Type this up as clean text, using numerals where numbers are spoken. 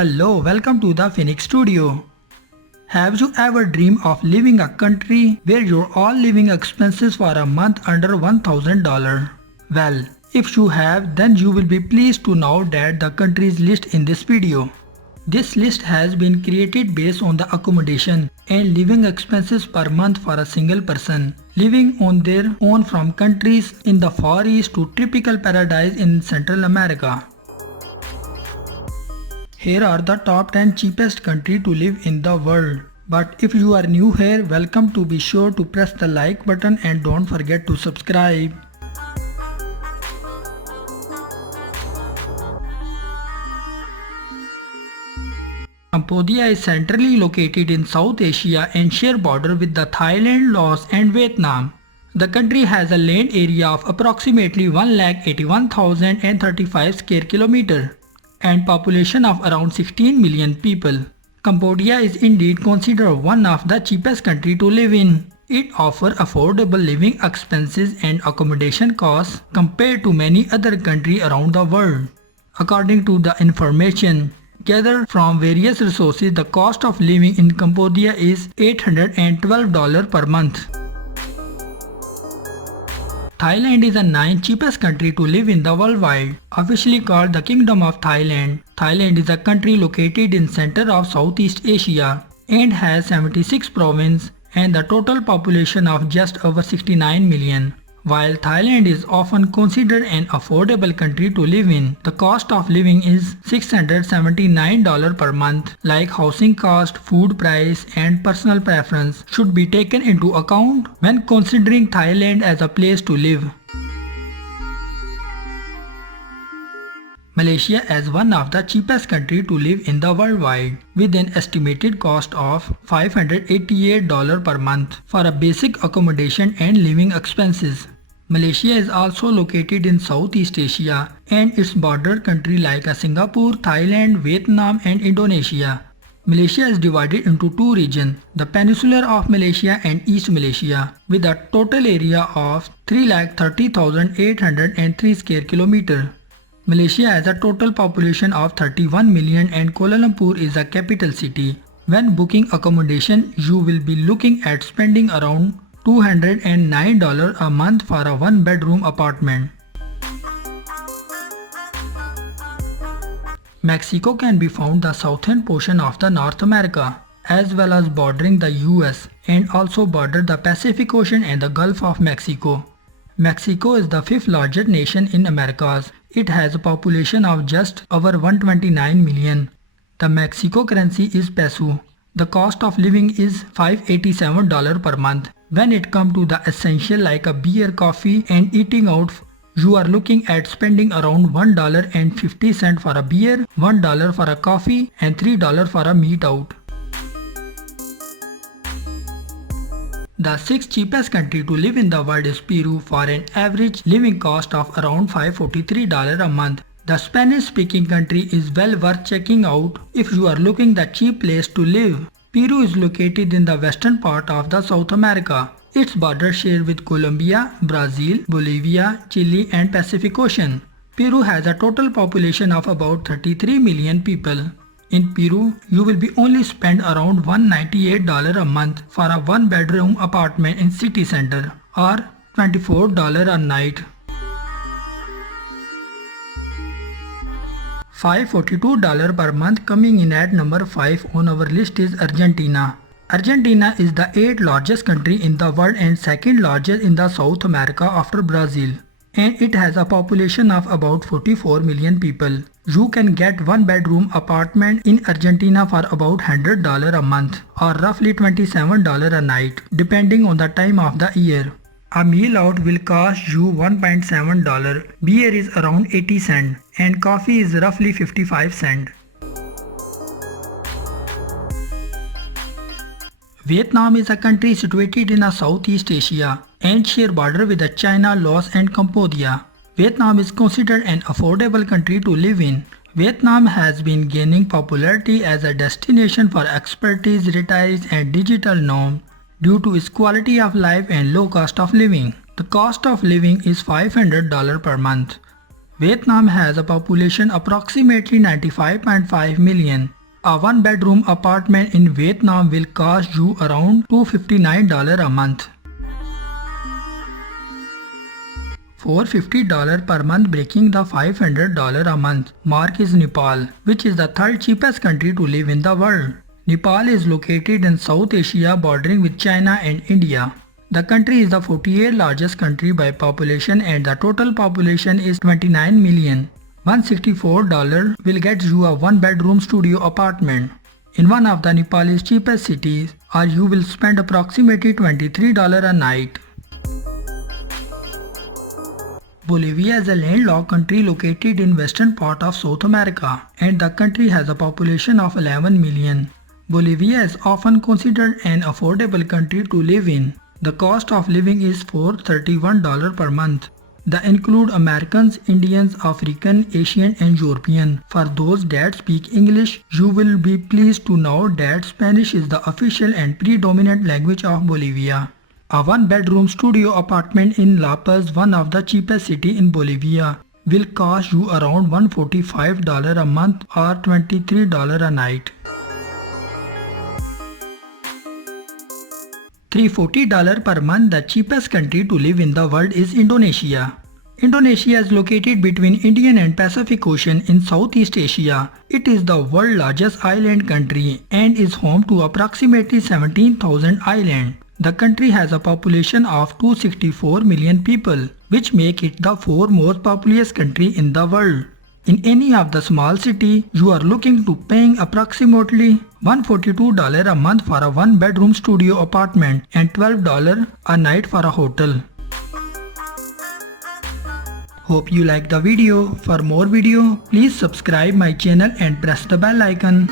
Hello, welcome to the Phoenix Studio. Have you ever dreamed of living a country where your all living expenses for a month under $1,000? Well, if you have, then you will be pleased to know that the countries list in this video. This list has been created based on the accommodation and living expenses per month for a single person living on their own, from countries in the Far East to tropical paradise in Central America. Here are the top 10 cheapest country to live in the world. But if you are new here, welcome. To be sure to press the like button and don't forget to subscribe. Cambodia is centrally located in South Asia and share border with the Thailand, Laos and Vietnam. The country has a land area of approximately 1,81,035 square kilometers and population of around 16 million people. Cambodia is indeed considered one of the cheapest countries to live in. It offers affordable living expenses and accommodation costs compared to many other countries around the world. According to the information gathered from various resources, the cost of living in Cambodia is $812 per month. Thailand is the 9th cheapest country to live in the world wide. Officially called the Kingdom of Thailand, Thailand is a country located in center of Southeast Asia and has 76 provinces and the total population of just over 69 million. While Thailand is often considered an affordable country to live in, the cost of living is $679 per month. Like housing cost, food price and personal preference should be taken into account when considering Thailand as a place to live. Malaysia is one of the cheapest countries to live in the world wide, with an estimated cost of $588 per month for a basic accommodation and living expenses. Malaysia is also located in Southeast Asia and its border countries like Singapore, Thailand, Vietnam and Indonesia. Malaysia is divided into two regions, the Peninsula of Malaysia and East Malaysia, with a total area of 330,803 square kilometers. Malaysia has a total population of 31 million and Kuala Lumpur is a capital city. When booking accommodation, you will be looking at spending around $209 a month for a one-bedroom apartment. Mexico can be found the southern portion of the North America, as well as bordering the US and also border the Pacific Ocean and the Gulf of Mexico. Mexico is the 5th largest nation in Americas. It has a population of just over 129 million. The Mexico currency is peso. The cost of living is $587 per month. When it comes to the essential like a beer, coffee and eating out, you are looking at spending around $1.50 for a beer, $1 for a coffee and $3 for a meat out. The 6th cheapest country to live in the world is Peru for an average living cost of around $543 a month. The Spanish-speaking country is well worth checking out if you are looking the cheap place to live. Peru is located in the western part of the South America. Its border share with Colombia, Brazil, Bolivia, Chile and Pacific Ocean. Peru has a total population of about 33 million people. In Peru, you will be only spend around $198 a month for a one-bedroom apartment in city center or $24 a night. $542 per month. Coming in at number 5 on our list is Argentina. Argentina is the 8th largest country in the world and 2nd largest in the South America after Brazil. And it has a population of about 44 million people. You can get one bedroom apartment in Argentina for about $100 a month or roughly $27 a night depending on the time of the year. A meal out will cost you $1.7, beer is around 80 cents and coffee is roughly 55 cents. Vietnam is a country situated in Southeast Asia and share border with China, Laos and Cambodia. Vietnam is considered an affordable country to live in. Vietnam has been gaining popularity as a destination for expertise, retirees and digital nomads due to its quality of life and low cost of living. The cost of living is $500 per month. Vietnam has a population approximately 95.5 million. A one-bedroom apartment in Vietnam will cost you around $259 a month. $450 per month, breaking the $500 a month mark, is Nepal, which is the third cheapest country to live in the world. Nepal is located in South Asia, bordering with China and India. The country is the 48th largest country by population and the total population is 29 million. $164 will get you a one-bedroom studio apartment in one of the Nepal's cheapest cities, or you will spend approximately $23 a night. Bolivia is a landlocked country located in western part of South America, and the country has a population of 11 million. Bolivia is often considered an affordable country to live in. The cost of living is $431 per month. They include Americans, Indians, African, Asian and European. For those that speak English, you will be pleased to know that Spanish is the official and predominant language of Bolivia. A one-bedroom studio apartment in La Paz, one of the cheapest cities in Bolivia, will cost you around $145 a month or $23 a night. $340 per month. The cheapest country to live in the world is Indonesia. Indonesia is located between Indian and Pacific Ocean in Southeast Asia. It is the world's largest island country and is home to approximately 17,000 islands. The country has a population of 264 million people, which make it the fourth most populous country in the world. In any of the small city, you are looking to paying approximately $142 a month for a one-bedroom studio apartment and $12 a night for a hotel. Hope you like the video. For more video, please subscribe my channel and press the bell icon.